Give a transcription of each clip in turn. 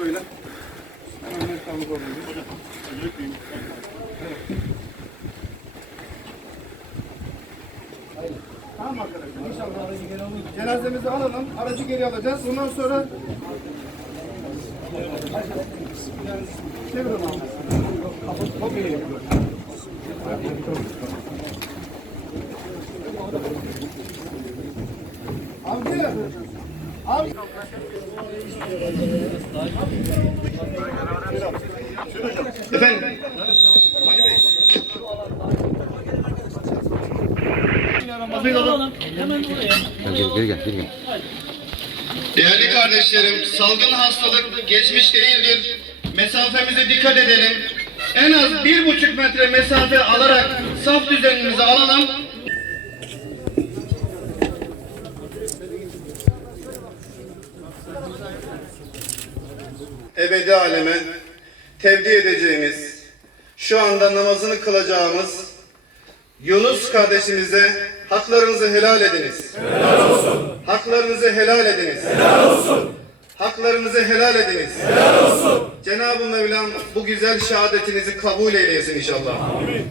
Böyle. Hemen tavuk alıyoruz. Tamam arkadaşlar. İnşallah aracı geri alırız. Cenazemizi alalım. Aracı geri alacağız. Ondan sonra çevirin abi. Kapı kapıyı. Efendim. Gel gel gel geri gel. Değerli kardeşlerim, salgın hastalık geçmiş değildir. Mesafemize dikkat edelim. En az bir buçuk metre mesafe alarak saf düzenimizi alalım. Ebedi aleme tevdi edeceğimiz, şu anda namazını kılacağımız Yunus kardeşimize haklarınızı helal ediniz. Haklarınızı helal ediniz. Helal olsun. Haklarınızı helal ediniz. Helal olsun. Cenab-ı Mevlam bu güzel şehadetinizi kabul eylesin inşallah. Amin.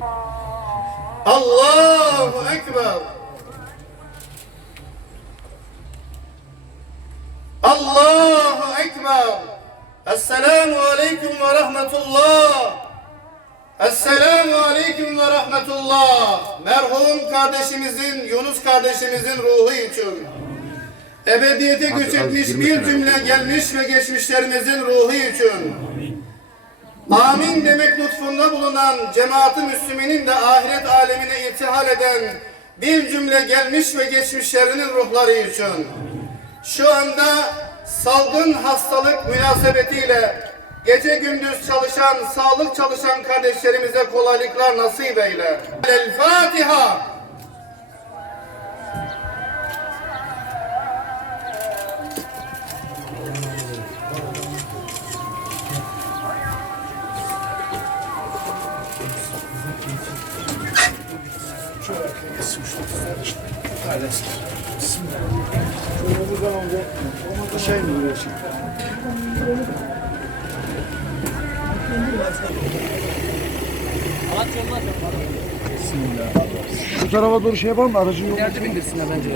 Allahu Ekber. Ekber. Esselamu Aleyküm ve Rahmetullah. Esselamu Aleyküm ve Rahmetullah. Merhum kardeşimizin, Yunus kardeşimizin ruhu için. Ebediyete göç az etmiş 20 bir cümle gelmiş ve geçmişlerimizin ruhu için. Amin demek lütfunda bulunan cemaat-ı Müslüminin de ahiret alemine irtihal eden bir cümle gelmiş ve geçmişlerinin ruhları için. Şu anda salgın hastalık münasebetiyle gece gündüz çalışan, sağlık çalışan kardeşlerimize kolaylıklar nasip eyle. El Fatiha. Bu tarafa doğru şey yapalım mı? Aracın yolu. Nerede bindirsinler bence.